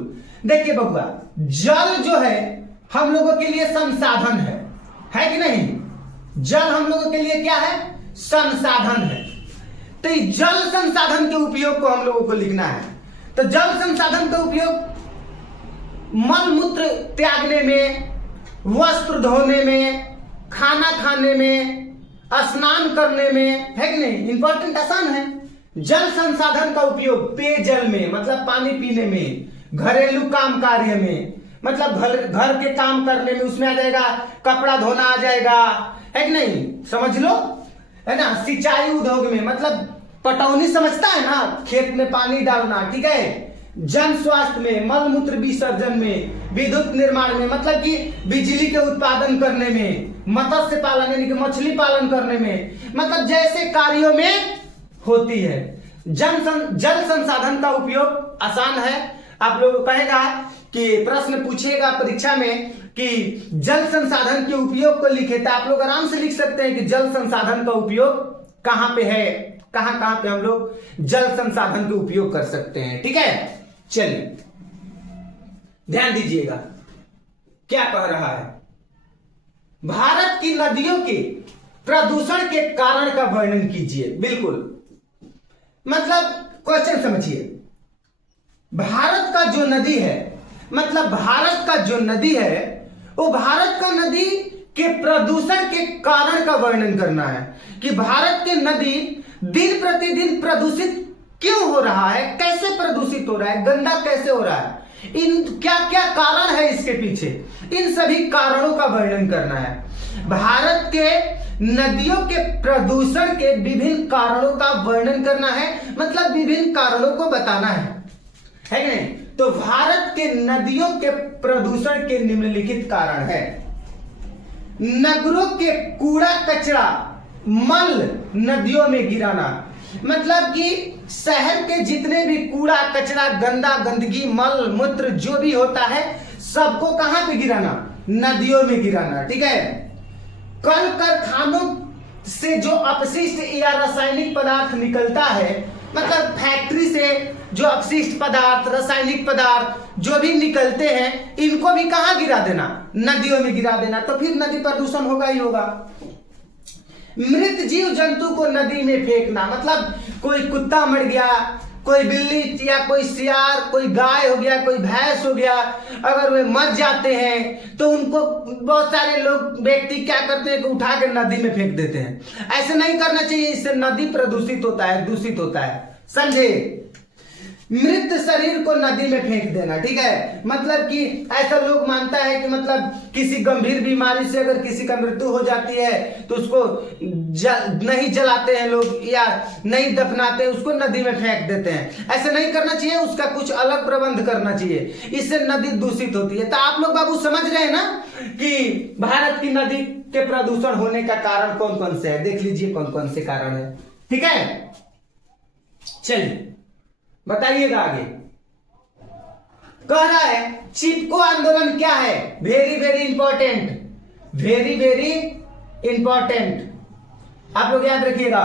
देखिए बबुआ जल जो है हम लोगों के लिए संसाधन है कि नहीं। जल हम लोगों के लिए क्या है, संसाधन है। तो जल संसाधन के उपयोग को हम लोगों को लिखना है। तो जल संसाधन का उपयोग मल मूत्र त्यागने में, वस्त्र धोने में, खाना खाने में, स्नान करने में, है कि नहीं, इंपॉर्टेंट आसान है। जल संसाधन का उपयोग पेयजल में मतलब पानी पीने में, घरेलू काम कार्य में मतलब घर के काम करने में, उसमें आ जाएगा कपड़ा धोना आ जाएगा, है कि नहीं, समझ लो, है ना। सिंचाई उद्योग में मतलब पटौनी समझता है ना, खेत में पानी डालना, ठीक है। जन स्वास्थ्य में, मल मूत्र विसर्जन में, विद्युत निर्माण में मतलब कि बिजली के उत्पादन करने में, मत्स्य पालन यानी कि मछली पालन करने में, मतलब जैसे कार्यों में होती है। जल संसाधन का उपयोग आसान है। आप लोग कहेगा कि प्रश्न पूछेगा परीक्षा में कि जल संसाधन के उपयोग को लिखे, तो आप लोग आराम से लिख सकते हैं कि जल संसाधन का उपयोग कहां पे है, कहां कहां पे हम लोग जल संसाधन के उपयोग कर सकते हैं, ठीक है। चलिए ध्यान दीजिएगा क्या कह रहा है। भारत की नदियों के प्रदूषण के कारण का वर्णन कीजिए। बिल्कुल, मतलब क्वेश्चन समझिए। भारत का जो नदी है, मतलब भारत का जो नदी है वो भारत का नदी के प्रदूषण के कारण का वर्णन करना है कि भारत के नदी दिन प्रतिदिन प्रदूषित क्यों हो रहा है, कैसे प्रदूषित हो रहा है, गंदा कैसे हो रहा है, इन क्या क्या कारण है इसके पीछे, इन सभी कारणों का वर्णन करना है। भारत के नदियों के प्रदूषण के विभिन्न कारणों का वर्णन करना है, मतलब विभिन्न कारणों को बताना है कि नहीं। तो भारत के नदियों के प्रदूषण के निम्नलिखित कारण है। नगरों के कूड़ा कचरा मल नदियों में गिराना, मतलब कि शहर के जितने भी कूड़ा कचरा, गंदा गंदगी, मल मूत्र जो भी होता है सबको कहां पे गिराना, नदियों में गिराना, ठीक है। कल कारखानों से जो अपशिष्ट या रासायनिक पदार्थ निकलता है, मतलब फैक्ट्री से जो अपशिष्ट पदार्थ, रासायनिक पदार्थ जो भी निकलते हैं, इनको भी कहां गिरा देना, नदियों में गिरा देना, तो फिर नदी प्रदूषण होगा ही होगा। मृत जीव जंतु को नदी में फेंकना, मतलब कोई कुत्ता मर गया, कोई बिल्ली या कोई सियार, कोई गाय हो गया, कोई भैंस हो गया, अगर वे मर जाते हैं तो उनको बहुत सारे लोग व्यक्ति क्या करते हैं कि उठा के नदी में फेंक देते हैं। ऐसे नहीं करना चाहिए, इससे नदी प्रदूषित होता है, दूषित होता है, समझे। मृत शरीर को नदी में फेंक देना, ठीक है। मतलब कि ऐसा लोग मानता है कि मतलब किसी गंभीर बीमारी से अगर किसी का मृत्यु हो जाती है तो उसको नहीं जलाते हैं लोग या नहीं दफनाते हैं, उसको नदी में फेंक देते हैं। ऐसा नहीं करना चाहिए, उसका कुछ अलग प्रबंध करना चाहिए, इससे नदी दूषित होती है। तो आप लोग बाबू समझ रहे हैं ना कि भारत की नदी के प्रदूषण होने का कारण कौन कौन से है, देख लीजिए कौन कौन से कारण है, ठीक है। चलिए बताइएगा आगे। कह रहा है चिपको आंदोलन क्या है, very very important, very very important, आप लोग याद रखिएगा।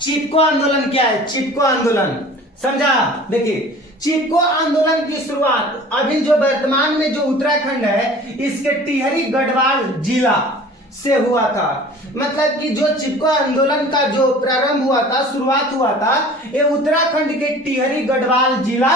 चिपको आंदोलन क्या है, चिपको आंदोलन समझा। देखिए चिपको आंदोलन की शुरुआत अभी जो वर्तमान में जो उत्तराखंड है इसके टिहरी गढ़वाल जिला से हुआ था। मतलब कि जो चिपको आंदोलन का जो प्रारंभ हुआ था, शुरुआत हुआ था, ये उत्तराखंड के टिहरी गढ़वाल जिला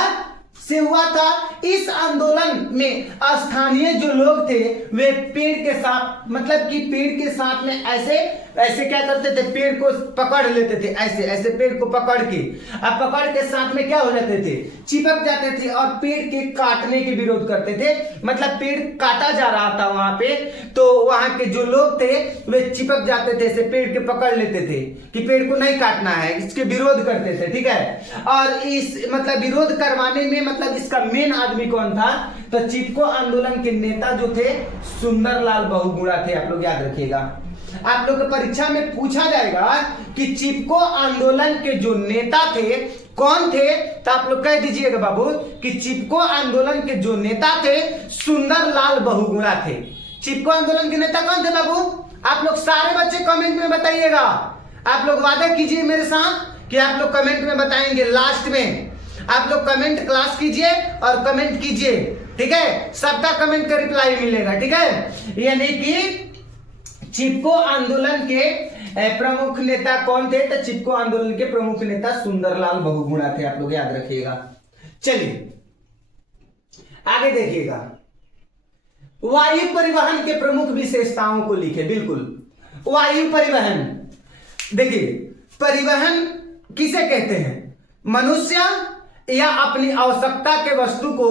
से हुआ था। इस आंदोलन में स्थानीय जो लोग थे वे पेड़ के साथ, मतलब कि पेड़ के साथ में ऐसे ऐसे क्या करते थे, पेड़ को पकड़ लेते थे, ऐसे ऐसे पेड़ को पकड़ के, अब पकड़ के साथ में क्या हो जाते थे, चिपक जाते थे और पेड़ के काटने के विरोध करते थे। मतलब पेड़ काटा जा रहा था वहां पे, तो वहां के जो लोग थे वे चिपक जाते थे, ऐसे पेड़ के पकड़ लेते थे कि पेड़ को नहीं काटना है, इसके विरोध करते थे, ठीक है। और इस मतलब विरोध करवाने में मतलब इसका मेन आदमी कौन था, तो चिपको आंदोलन के नेता जो थे सुंदरलाल बहुगुणा थे। आप लोग याद रखिएगा, आप लोग के परीक्षा में पूछा जाएगा कि चिपको आंदोलन के जो नेता थे कौन थे, तो आप लोग कह दीजिएगा बाबू कि चिपको आंदोलन के जो नेता थे सुंदरलाल बहुगुणा थे। चिपको आंदोलन के नेता कौन थे बाबू, आप लोग सारे बच्चे कमेंट में बताइएगा। आप लोग वादा कीजिए मेरे साथ कि आप लोग कमेंट में बताएंगे। लास्ट में आप लोग कमेंट क्लास कीजिए और कमेंट कीजिए, ठीक है। सबका कमेंट का रिप्लाई मिलेगा, ठीक है। यानी कि चिपको आंदोलन के प्रमुख नेता कौन थे, तो चिपको आंदोलन के प्रमुख नेता सुंदरलाल बहुगुणा थे। आप लोग याद रखिएगा। चलिए आगे देखिएगा, वायु परिवहन के प्रमुख विशेषताओं को लिखे। बिल्कुल, वायु परिवहन, देखिए परिवहन किसे कहते हैं, मनुष्य या अपनी आवश्यकता के वस्तु को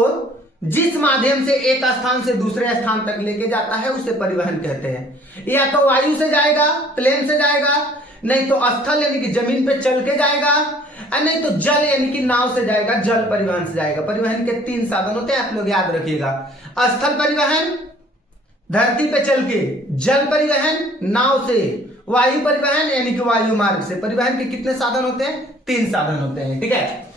जिस माध्यम से एक स्थान से दूसरे स्थान तक लेके जाता है उसे परिवहन कहते हैं। या तो वायु से जाएगा, प्लेन से जाएगा, नहीं तो स्थल यानी कि जमीन पे चल के जाएगा, और नहीं तो जल यानी कि नाव से जाएगा, जल परिवहन से जाएगा। परिवहन के 3 साधन होते हैं, आप लोग याद रखिएगा। स्थल परिवहन धरती पे चल के, जल परिवहन नाव से, वायु परिवहन यानी कि वायु मार्ग से। परिवहन के कितने साधन होते हैं? 3 साधन होते हैं, ठीक है।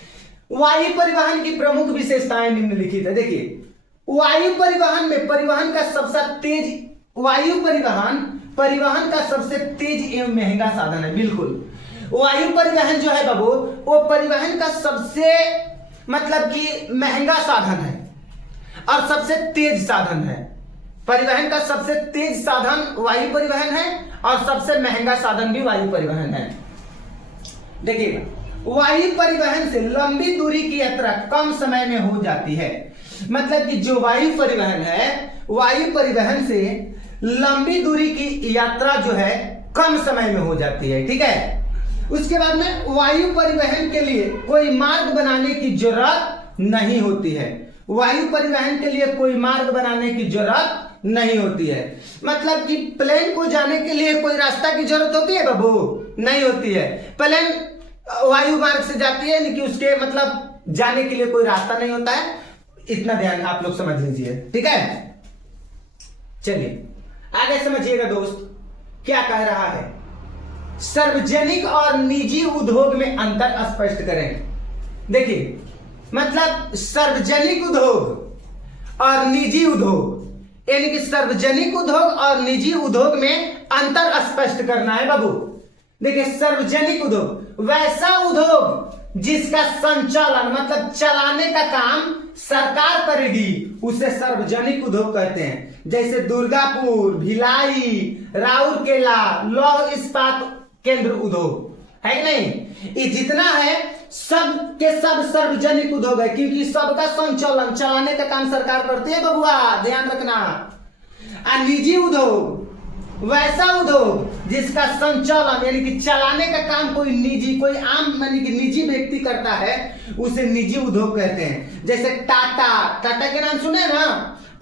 वायु परिवहन की प्रमुख विशेषताएं निम्नलिखित है। देखिए, वायु परिवहन में परिवहन का सबसे तेज, वायु परिवहन का सबसे तेज एवं महंगा साधन है। बिल्कुल, वायु परिवहन जो है बाबू, वो परिवहन का सबसे मतलब कि महंगा साधन है और सबसे तेज साधन है। परिवहन का सबसे तेज साधन वायु परिवहन है और सबसे महंगा साधन भी वायु परिवहन है। देखिएगा, वायु परिवहन से लंबी दूरी की यात्रा कम समय में हो जाती है। मतलब कि जो वायु परिवहन है, वायु परिवहन से लंबी दूरी की यात्रा जो है कम समय में हो जाती है, ठीक है। उसके बाद में वायु परिवहन के लिए कोई मार्ग बनाने की जरूरत नहीं होती है। वायु परिवहन के लिए कोई मार्ग बनाने की जरूरत नहीं होती है। मतलब कि प्लेन को जाने के लिए कोई रास्ता की जरूरत होती है बाबू? नहीं होती है। प्लेन वायु मार्ग से जाती है, लेकिन उसके मतलब जाने के लिए कोई रास्ता नहीं होता है। इतना ध्यान आप लोग समझ लीजिए, ठीक है। चलिए आगे समझिएगा दोस्त, क्या कह रहा है। सार्वजनिक और निजी उद्योग में अंतर स्पष्ट करें। देखिए, मतलब सार्वजनिक उद्योग और निजी उद्योग, यानी कि सार्वजनिक उद्योग और निजी उद्योग में अंतर स्पष्ट करना है बाबू। देखिए, सार्वजनिक उद्योग वैसा उद्योग जिसका संचालन मतलब चलाने का काम सरकार करेगी, उसे सार्वजनिक उद्योग कहते हैं। जैसे दुर्गापुर, भिलाई, राउरकेला लौह इस्पात केंद्र उद्योग है कि नहीं। ये जितना है सब के सब सार्वजनिक उद्योग है, क्योंकि सबका संचालन चलाने का काम सरकार करती है बबुआ, ध्यान रखना। और निजी उद्योग वैसा उद्योग जिसका संचालन यानी कि चलाने का काम कोई निजी, कोई आम यानी कि निजी व्यक्ति करता है, उसे निजी उद्योग कहते हैं। जैसे टाटा के नाम सुने ना,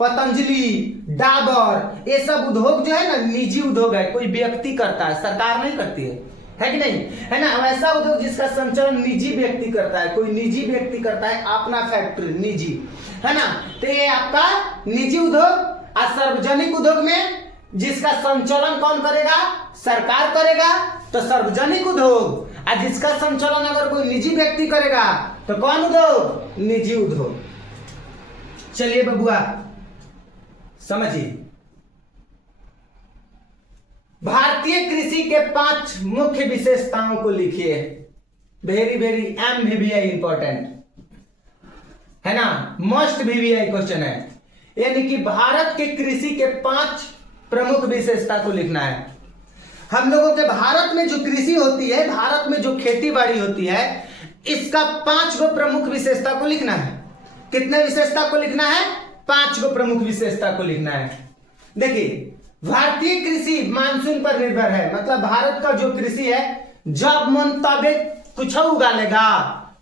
पतंजलि, डाबर, ये सब उद्योग जो है ना निजी उद्योग है, कोई व्यक्ति करता है, सरकार नहीं करती है कि नहीं, है ना। वैसा उद्योग जिसका संचालन निजी व्यक्ति करता है, कोई निजी व्यक्ति करता है अपना फैक्ट्री निजी, है ना। तो ये आपका निजी उद्योग। और सार्वजनिक उद्योग में जिसका संचालन कौन करेगा? सरकार करेगा, तो सार्वजनिक उद्योग। और जिसका संचालन अगर कोई निजी व्यक्ति करेगा तो कौन उद्योग? निजी उद्योग। चलिए बबुआ समझिए, भारतीय कृषि के 5 मुख्य विशेषताओं को लिखिए। वेरी वेरी MVVI इंपॉर्टेंट है ना, मस्ट VVI क्वेश्चन है। यानी कि भारत के कृषि के 5 प्रमुख विशेषता को लिखना है। हम लोगों के भारत में जो कृषि होती है, भारत में जो खेती बाड़ी होती है, इसका 5 गो प्रमुख विशेषता को लिखना है। कितने विशेषता को लिखना है? 5 गो प्रमुख विशेषता को लिखना है। देखिए, भारतीय कृषि मानसून पर निर्भर है। मतलब भारत का जो कृषि है, जब मन तबे कुछ उगा लेगा,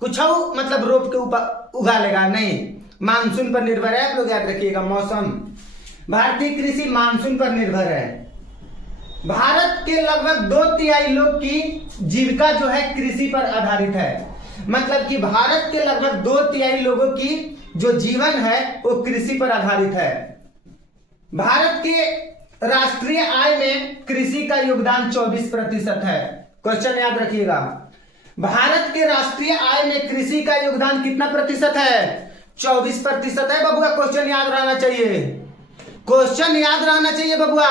कुछ मतलब रोप के ऊपर उगा लेगा नहीं, मानसून पर निर्भर है। आप लोग याद रखिएगा, मौसम। भारतीय कृषि मानसून पर निर्भर है। भारत के लगभग 2/3 लोग की जीविका जो है कृषि पर आधारित है। मतलब कि भारत के लगभग 2/3 लोगों की जो जीवन है वो कृषि पर आधारित है। भारत के राष्ट्रीय आय में कृषि का योगदान 24% है। क्वेश्चन याद रखिएगा, भारत के राष्ट्रीय आय में कृषि का योगदान कितना प्रतिशत है? 24% है बबुआ। क्वेश्चन याद रहना चाहिए, क्वेश्चन याद रहना चाहिए बबुआ,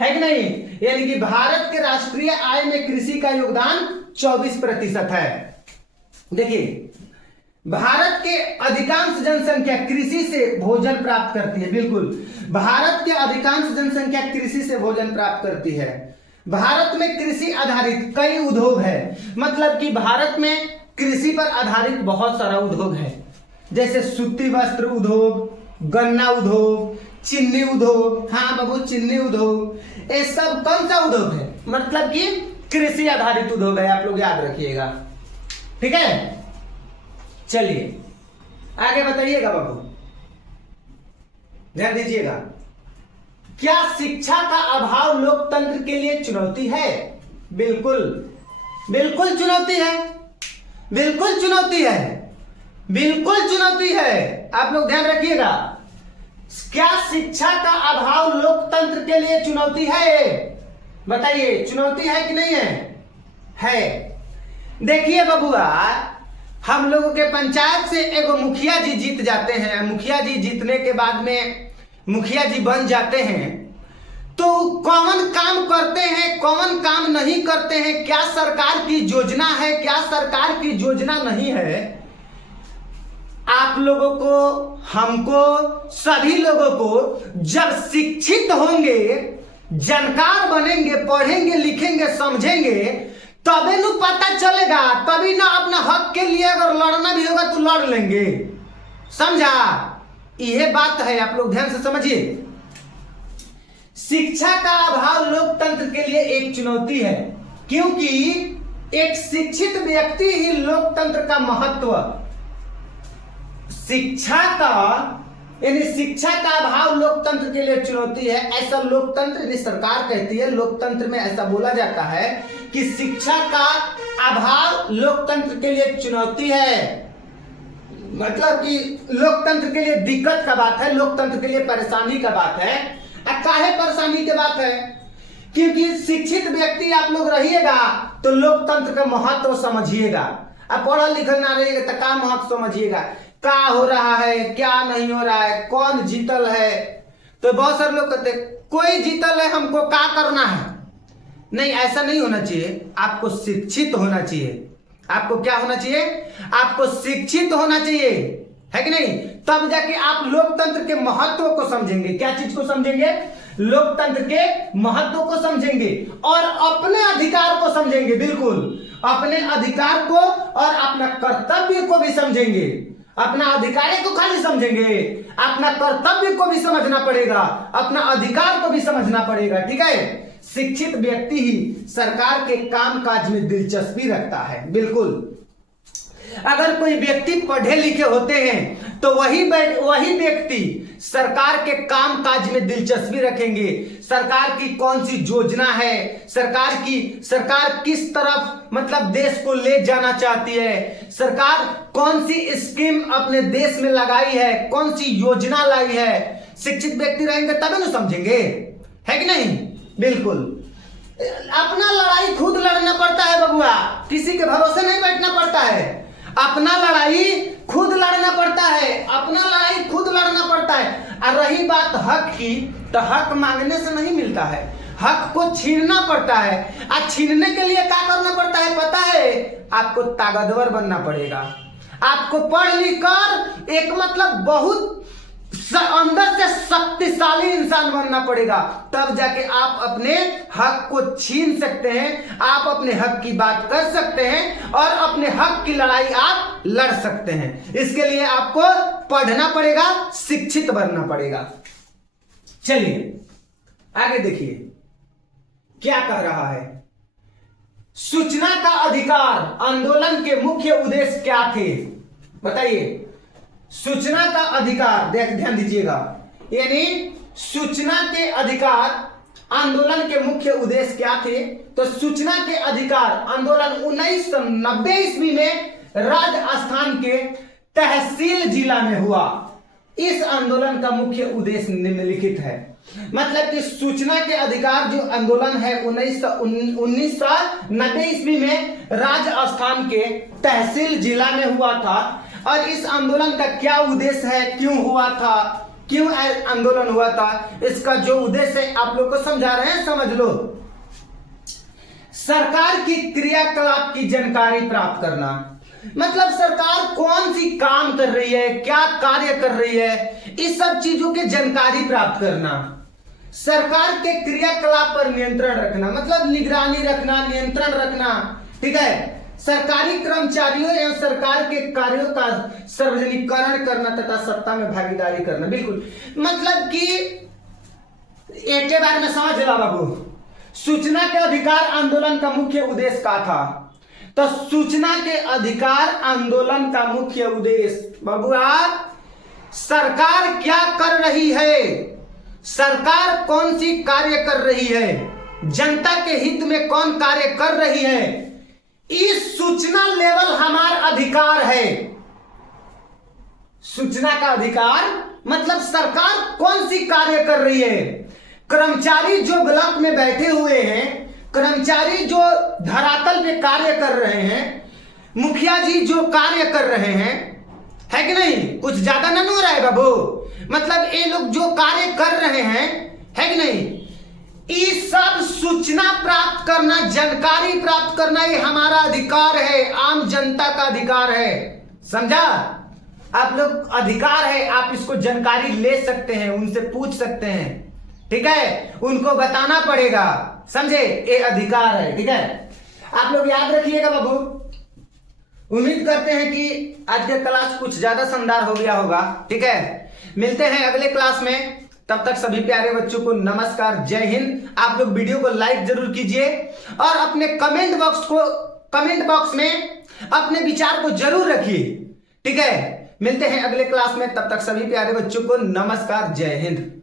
है कि नहीं। यानी कि भारत के राष्ट्रीय आय में कृषि का योगदान 24% है। देखिए, भारत के अधिकांश जनसंख्या कृषि से भोजन प्राप्त करती है। बिल्कुल, भारत के अधिकांश जनसंख्या कृषि से भोजन प्राप्त करती है। भारत में कृषि आधारित कई उद्योग है। मतलब कि भारत में कृषि पर आधारित बहुत सारा उद्योग है। जैसे सूती वस्त्र उद्योग, गन्ना उद्योग, चीनी उद्योग। हाँ बाबू, चीनी उद्योग। ये सब कौन सा उद्योग है? मतलब कि कृषि आधारित उद्योग है। आप लोग याद रखिएगा, ठीक है। चलिए आगे बताइएगा बाबू। ध्यान दीजिएगा, क्या शिक्षा का अभाव लोकतंत्र के लिए चुनौती है? बिल्कुल, बिल्कुल चुनौती है, बिल्कुल चुनौती है, बिल्कुल चुनौती है। आप लोग ध्यान रखिएगा, क्या शिक्षा का अभाव लोकतंत्र के लिए चुनौती है? बताइए, चुनौती है कि नहीं है? है। देखिए बबुआ, हम लोगों के पंचायत से एगो मुखिया जी जीत जाते हैं, मुखिया जी जीतने के बाद में मुखिया जी बन जाते हैं, तो कौन काम करते हैं, कौन काम नहीं करते हैं, क्या सरकार की योजना है, क्या सरकार की योजना नहीं है, आप लोगों को, हमको, सभी लोगों को जब शिक्षित होंगे, जानकार बनेंगे, पढ़ेंगे, लिखेंगे, समझेंगे, तभी न पता चलेगा, तभी ना अपना हक के लिए अगर लड़ना भी होगा तो लड़ लेंगे। समझा? यह बात है, आप लोग ध्यान से समझिए। शिक्षा का अभाव लोकतंत्र के लिए एक चुनौती है, क्योंकि एक शिक्षित व्यक्ति ही लोकतंत्र का महत्व, शिक्षा का यानी शिक्षा का अभाव लोकतंत्र के लिए चुनौती है, ऐसा लोकतंत्र यानी सरकार कहती है। लोकतंत्र में ऐसा बोला जाता है कि शिक्षा का अभाव लोकतंत्र के लिए चुनौती है, मतलब कि लोकतंत्र के लिए दिक्कत का बात है, लोकतंत्र के लिए परेशानी का बात है। काहे परेशानी की बात है? क्योंकि शिक्षित व्यक्ति आप लोग रहिएगा तो लोकतंत्र का महत्व समझिएगा, अब पढ़ा लिखा ना रहिएगा तो का महत्व समझिएगा, क्या हो रहा है, क्या नहीं हो रहा है, कौन जीतल है। तो बहुत सारे लोग कहते कोई जीतल है, हमको क्या करना है। नहीं, ऐसा नहीं होना चाहिए, आपको शिक्षित होना चाहिए। आपको क्या होना चाहिए? आपको शिक्षित होना चाहिए, है कि नहीं? तब जाके आप लोकतंत्र के महत्व को समझेंगे। क्या चीज को समझेंगे? लोकतंत्र के महत्व को समझेंगे और अपने अधिकार को समझेंगे। बिल्कुल, अपने अधिकार को और अपना कर्तव्य को भी समझेंगे। अपना अधिकार को खाली समझेंगे, अपना कर्तव्य को भी समझना पड़ेगा, अपना अधिकार को भी समझना पड़ेगा। ठीक है? शिक्षित व्यक्ति ही सरकार के कामकाज में दिलचस्पी रखता है। बिल्कुल, अगर कोई व्यक्ति पढ़े लिखे होते हैं तो वही व्यक्ति सरकार के कामकाज में दिलचस्पी रखेंगे। सरकार की कौन सी योजना है, सरकार किस तरफ मतलब देश को ले जाना चाहती है, सरकार कौन सी स्कीम अपने देश में लगाई है, कौन सी योजना लाई है, शिक्षित व्यक्ति रहेंगे तभी ना समझेंगे, है कि नहीं? बिल्कुल, अपना लड़ाई खुद लड़ना पड़ता है बबुआ, किसी के भरोसे नहीं बैठना पड़ता है। अपना लड़ाई खुद लड़ना पड़ता है, अपना लड़ाई खुद लड़ना पड़ता है। और रही बात हक की, तो हक मांगने से नहीं मिलता है, हक को छीनना पड़ता है। और छीनने के लिए क्या करना पड़ता है पता है? आपको ताकतवर बनना पड़ेगा, आपको पढ़ लिख कर एक मतलब बहुत अंदर से शक्तिशाली इंसान बनना पड़ेगा, तब जाके आप अपने हक को छीन सकते हैं, आप अपने हक की बात कर सकते हैं और अपने हक की लड़ाई आप लड़ सकते हैं। इसके लिए आपको पढ़ना पड़ेगा, शिक्षित बनना पड़ेगा। चलिए आगे देखिए क्या कह रहा है। सूचना का अधिकार आंदोलन के मुख्य उद्देश्य क्या थे? बताइए। सूचना का अधिकार, ध्यान दीजिएगा, यानी सूचना के अधिकार आंदोलन के मुख्य उद्देश्य क्या थे? तो सूचना के अधिकार आंदोलन 1990 ईस्वी में राजस्थान के तहसील जिला में हुआ। इस आंदोलन का मुख्य उद्देश्य निम्नलिखित है, मतलब कि सूचना के अधिकार जो आंदोलन है 1990 ईस्वी में राजस्थान के तहसील जिला में हुआ था। और इस आंदोलन का क्या उद्देश्य है, क्यों हुआ था, क्यों आंदोलन हुआ था, इसका जो उद्देश्य है आप लोग को समझा रहे हैं, समझ लो। सरकार की क्रियाकलाप की जानकारी प्राप्त करना, मतलब सरकार कौन सी काम कर रही है, क्या कार्य कर रही है, इस सब चीजों की जानकारी प्राप्त करना। सरकार के क्रियाकलाप पर नियंत्रण रखना, मतलब निगरानी रखना, नियंत्रण रखना। ठीक है? सरकारी कर्मचारियों एवं सरकार के कार्यों का सार्वजनिकरण करना तथा सत्ता में भागीदारी करना। बिल्कुल, मतलब कि एक बार में समझ लो बाबू, सूचना के अधिकार आंदोलन का मुख्य उद्देश्य क्या था? तो सूचना के अधिकार आंदोलन का मुख्य उद्देश्य बबुआ सरकार क्या कर रही है, सरकार कौन सी कार्य कर रही है, जनता के हित में कौन कार्य कर रही है, इस सूचना लेवल हमारा अधिकार है। सूचना का अधिकार मतलब सरकार कौन सी कार्य कर रही है। कर्मचारी जो ब्लॉक में बैठे हुए हैं, कर्मचारी जो धरातल पे कार्य कर रहे हैं, मुखिया जी जो कार्य कर रहे हैं, है कि नहीं, कुछ ज्यादा न हो रहा है बाबू, मतलब ये लोग जो कार्य कर रहे हैं, है कि नहीं, ये सब सूचना प्राप्त करना, जानकारी प्राप्त करना ये हमारा अधिकार है, आम जनता का अधिकार है। समझा? आप लोग अधिकार है, आप इसको जानकारी ले सकते हैं, उनसे पूछ सकते हैं, ठीक है, उनको बताना पड़ेगा, समझे, ये अधिकार है, ठीक है। आप लोग याद रखिएगा बाबू। उम्मीद करते हैं कि आज का क्लास कुछ ज्यादा शानदार हो गया होगा, ठीक है। मिलते हैं अगले क्लास में, तब तक सभी प्यारे बच्चों को नमस्कार, जय हिंद। आप लोग वीडियो को लाइक जरूर कीजिए और अपने कमेंट बॉक्स में अपने विचार को जरूर रखिए, ठीक है। मिलते हैं अगले क्लास में, तब तक सभी प्यारे बच्चों को नमस्कार, जय हिंद।